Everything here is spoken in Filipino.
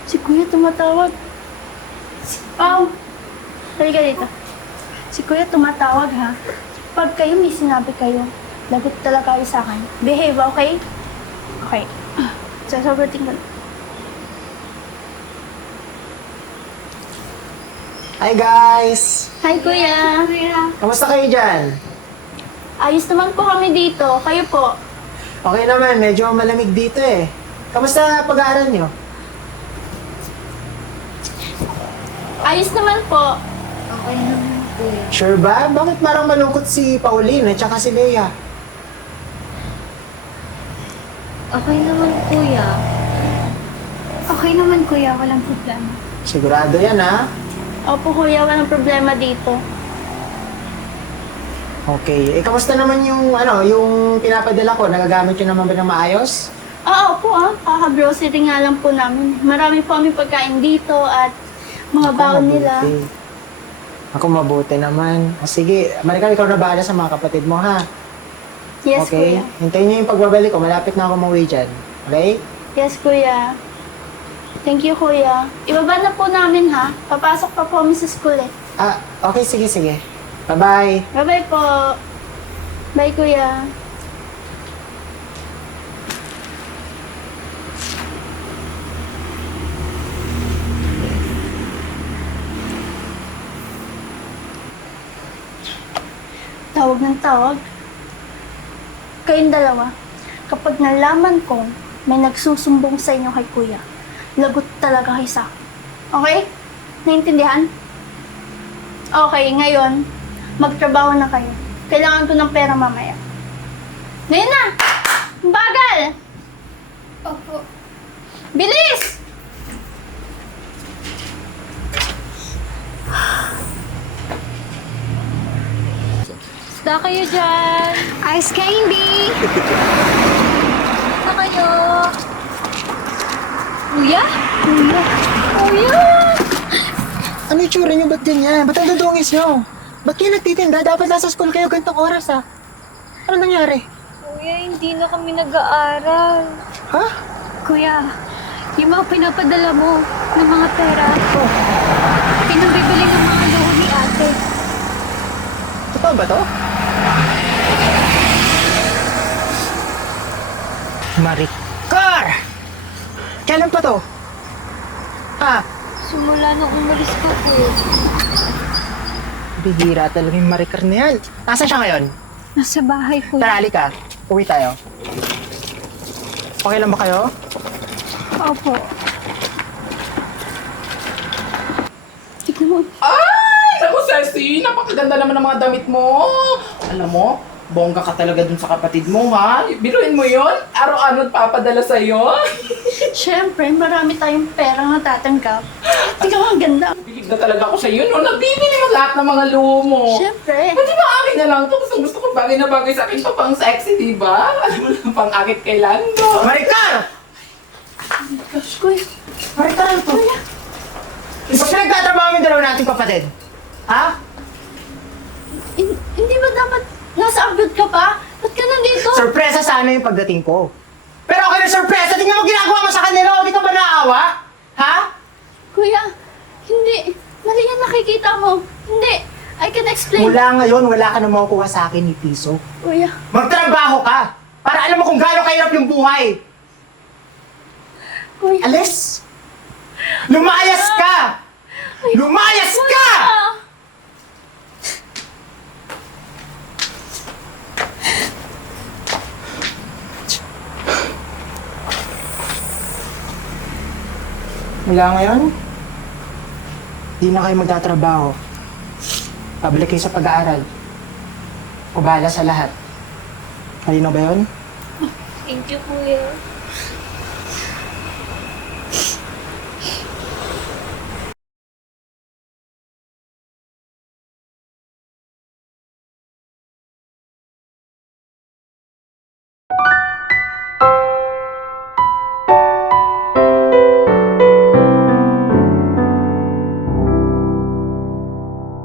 Si Kuya tumatawag. Pao! Halika dito. Si Kuya tumatawag, ha? Pag kayo may sinabi kayo, lagot talaga kayo sa akin. Behave, okay? Okay. Sasagutin ko. Hi guys! Hi, Kuya! Kamusta kayo dyan? Ayos naman po kami dito. Kayo po. Okay naman, medyo malamig dito eh. Kamusta pag-aaral nyo? Ayos naman po. Sure ba? Bakit parang malungkot si Pauline at saka si Lea? Okay naman, kuya. Okay naman, kuya. Walang problema. Sigurado yan ha? Opo, Kuya. Walang problema dito. Okay. Eh, kamusta naman yung, yung pinapadala ko? Nagagamit nyo naman ba ng maayos? Opo, kaka-grocery nga lang po namin. Marami po kami pagkain dito at mga baon nila. Ako mabuti naman. O, sige, Maricar, ikaw na bahala sa mga kapatid mo ha? Yes, Okay? Kuya. Hintayin nyo yung pagbabalik ko. Malapit na ako mauwi dyan. Okay? Yes, Kuya. Thank you, Kuya. Ibaba na po namin, ha? Papasok pa po kami sa school, eh. Ah, okay. Sige. Bye-bye. Bye-bye po. Bye, Kuya. Tawag ng tawag. Kayong dalawa, kapag nalaman kong may nagsusumbong sa inyo kay Kuya, lagot talaga kayo sa akin. Okay? Naintindihan? Okay, ngayon, magtrabaho na kayo. Kailangan ko ng pera mamaya. Ngayon na! Ang bagal! Opo. Bilis! Basta kayo dyan. Ice candy. Basta kayo. Kuya? Kuya? Kuya! Ano yung tsura nyo? Ba't ganyan? Ba't ang dudungis nyo? Ba't kayo nagtitinda? Dapat nasa school kayo gantong oras ha? Ano nangyari? Kuya, hindi na kami nag-aaral. Ha? Kuya, yung mga pinapadala mo ng mga pera ko, pinabibili ng mga luho ni ate. Totoo ba to? Maricar! Kailan pa to? Ha? Simula nung umalis ka po. Bihira talaga yung Maricar na yan. Nasaan siya ngayon? Nasa bahay, kuya. Tara, halika. Uwi tayo. Okay lang ba kayo? Opo. Tignan mo. Ay! Naku, Ceci! Napakaganda naman ng mga damit mo! Alam mo, bongga ka talaga dun sa kapatid mo, ha? Biruin mo yon, araw-araw papadala sa'yo. Siyempre, marami tayong pera na tatanggap. Tingnan mo, ang ganda. Bilig na talaga ako sa'yo, no? Nabibili mo lahat ng mga luho mo. Siyempre. Pwede ba akin na lang to? Gusto ko bagay na bagay sa akin to, pang sexy, di ba? Alam mo lang, pang akit kay Lando. Maricar! Gosh, Kuya. Maricar, ano to? Ba't pinagtatrabaho yung dalawa nating kapatid? Ha? Hindi ba dapat nasa abroad ka pa? Ba't ka nandito? Sorpresa sana yung pagdating ko. Pero okay na sorpresa, tingnan mo ginagawa mo sa kanila, hindi ka ba naawa? Ha? Kuya, hindi. Mali yan nakikita mo. Hindi. I can explain. Mula ngayon, wala ka na makukuha sa akin ni Piso. Kuya. Magtrabaho ka! Para alam mo kung gaano kahirap yung buhay! Kuya. Alis! Lumayas ka! Lumayas ka! Ah! Mula ngayon, di na kayo magtatrabaho. Pabalik kayo sa pag-aaral. O bahala sa lahat. Malinaw ba yun? Thank you, kuya.